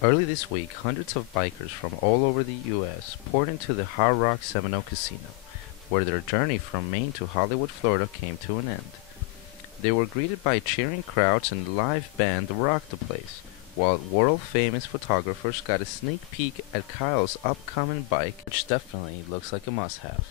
Early this week, hundreds of bikers from all over the U.S. poured into the Hard Rock Seminole Casino, where their journey from Maine to Hollywood, Florida came to an end. They were greeted by cheering crowds and a live band rocked the place, while world-famous photographers got a sneak peek at Kyle's upcoming bike, which definitely looks like a must-have.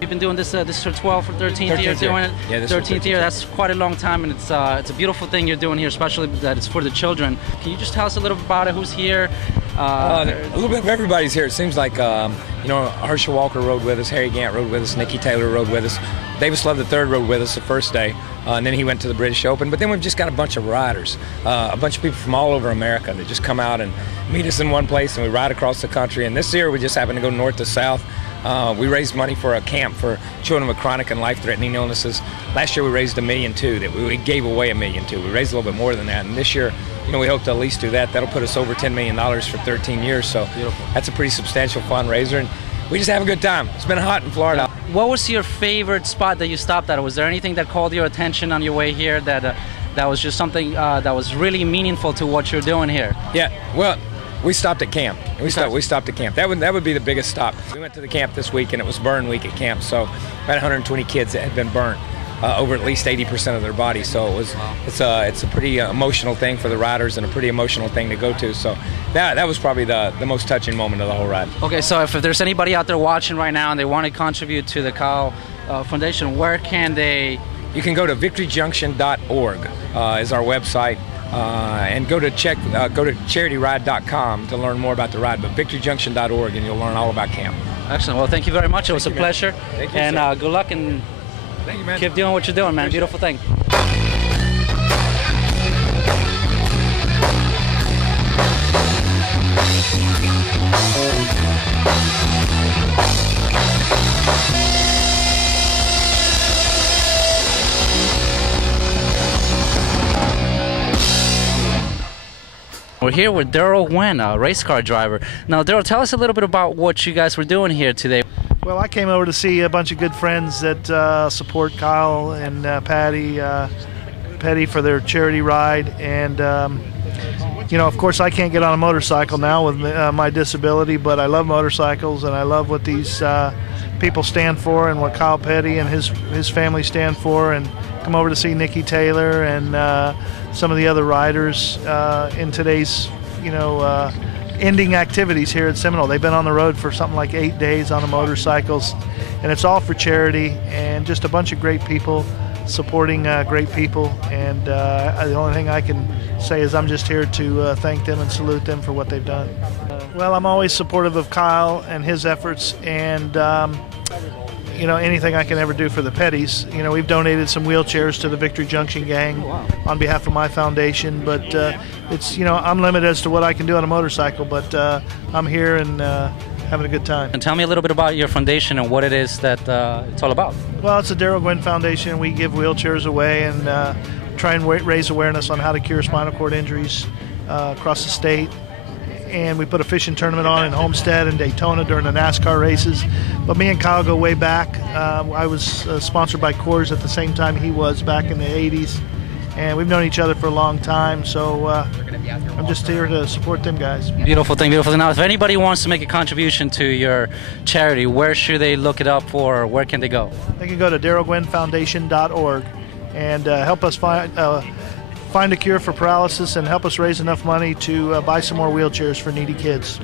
You've been doing this this is your 12th or 13th year doing it? Yeah, this is 13th year. That's quite a long time, and it's a beautiful thing you're doing here, especially that it's for the children. Can you just tell us a little bit about it? Who's here? A little bit of everybody's here. It seems like, Herschel Walker rode with us, Harry Gant rode with us, Nicky Taylor rode with us, Davis Love III rode with us the first day, and then he went to the British Open. But then we've just got a bunch of riders, a bunch of people from all over America that just come out and meet us in one place, and we ride across the country. And this year we just happened to go north to south. We raised money for a camp for children with chronic and life-threatening illnesses. Last year we raised $1.2 million. That we gave away $1.2 million. We raised a little bit more than that, and this year, we hope to at least do that. That'll put us over $10 million for 13 years. So beautiful. That's a pretty substantial fundraiser, and we just have a good time. It's been hot in Florida. What was your favorite spot that you stopped at? Was there anything that called your attention on your way here that was just something that was really meaningful to what you're doing here? Yeah. Well, we stopped at camp. We stopped at camp. That would be the biggest stop. We went to the camp this week, and it was burn week at camp. So about 120 kids that had been burnt over at least 80% of their body. So it's a pretty emotional thing for the riders and a pretty emotional thing to go to. So that was probably the most touching moment of the whole ride. Okay, so if there's anybody out there watching right now and they want to contribute to the Kyle Foundation, where can they? You can go to victoryjunction.org is our website. And go to charityride.com to learn more about the ride, but victoryjunction.org, and you'll learn all about camp. Excellent. Well, thank you very much. It was a pleasure. Thank you, and good luck, and thank you, man. Keep doing what you're doing, man. Beautiful thing. We're here with Daryl Nguyen, a race car driver. Now, Daryl, tell us a little bit about what you guys were doing here today. Well, I came over to see a bunch of good friends that support Kyle and Petty for their charity ride. And, of course, I can't get on a motorcycle now with my disability, but I love motorcycles, and I love what these people stand for and what Kyle Petty and his family stand for, and come over to see Nicky Taylor and some of the other riders in today's, ending activities here at Seminole. They've been on the road for something like 8 days on the motorcycles, and it's all for charity, and just a bunch of great people supporting great people. And the only thing I can say is I'm just here to thank them and salute them for what they've done. Well, I'm always supportive of Kyle and his efforts, and anything I can ever do for the Pettys. We've donated some wheelchairs to the Victory Junction gang on behalf of my foundation, but it's, I'm limited as to what I can do on a motorcycle, but I'm here and having a good time. And tell me a little bit about your foundation and what it is that it's all about. Well, it's a Daryl Nguyen Foundation. We give wheelchairs away and try and raise awareness on how to cure spinal cord injuries across the state. And we put a fishing tournament on in Homestead and Daytona during the NASCAR races. But me and Kyle go way back. I was sponsored by Coors at the same time he was back in the 80s. And we've known each other for a long time, so I'm just here to support them guys. Beautiful thing, beautiful thing. Now, if anybody wants to make a contribution to your charity, where should they look it up for, or where can they go? They can go to darylngwenfoundation.org and help us find a cure for paralysis and help us raise enough money to buy some more wheelchairs for needy kids.